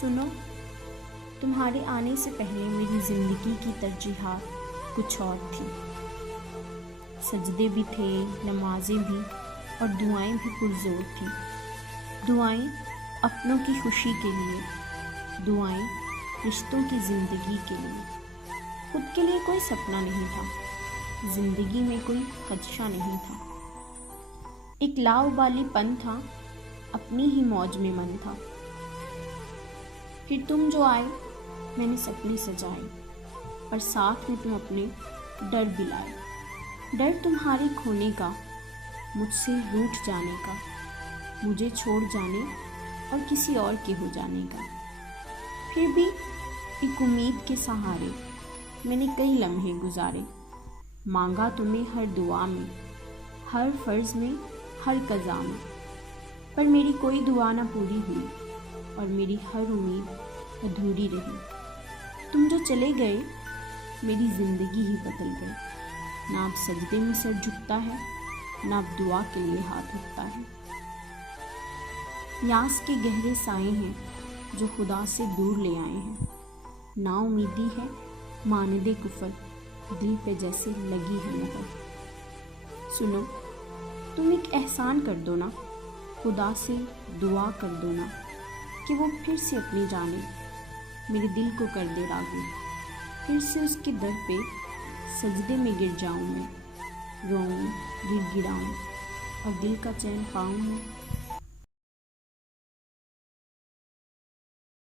سنو، تمہارے آنے سے پہلے میری زندگی کی ترجیحات کچھ اور تھیں۔ سجدے بھی تھے، نمازیں بھی، اور دعائیں بھی پرزور تھیں۔ دعائیں اپنوں کی خوشی کے لیے، دعائیں رشتوں کی زندگی کے لیے۔ خود کے لیے کوئی سپنا نہیں تھا، زندگی میں کوئی خدشہ نہیں تھا۔ ایک لاؤبالی پن تھا، اپنی ہی موج میں من تھا۔ پھر تم جو آئے، میں نے سپنے سجائے، اور ساتھ میں تم اپنے ڈر بھی لائے۔ ڈر تمہارے کھونے کا، مجھ سے روٹھ جانے کا، مجھے چھوڑ جانے اور کسی اور کے ہو جانے کا۔ پھر بھی ایک امید کے سہارے میں نے کئی لمحے گزارے، مانگا تمہیں ہر دعا میں، ہر فرض میں، ہر قضا میں، پر میری کوئی دعا نہ پوری ہوئی اور میری ہر امید ادھوری رہی۔ تم جو چلے گئے، میری زندگی ہی بدل گئی۔ نہ اب سجدے میں سر جھکتا ہے، نہ اب دعا کے لیے ہاتھ اٹھتا ہے۔ یاس کے گہرے سائے ہیں جو خدا سے دور لے آئے ہیں۔ نا امیدی ہے مانند کفر، دل پہ جیسے لگی ہے مہر۔ سنو، تم ایک احسان کر دو نا، خدا سے دعا کر دو نا، کہ وہ پھر سے اپنی جانب میرے دل کو کر دے راغب۔ پھر سے اس کے در پہ سجدے میں گر جاؤں میں، روؤں، گر گڑاؤں، اور دل کا چین پاؤں میں۔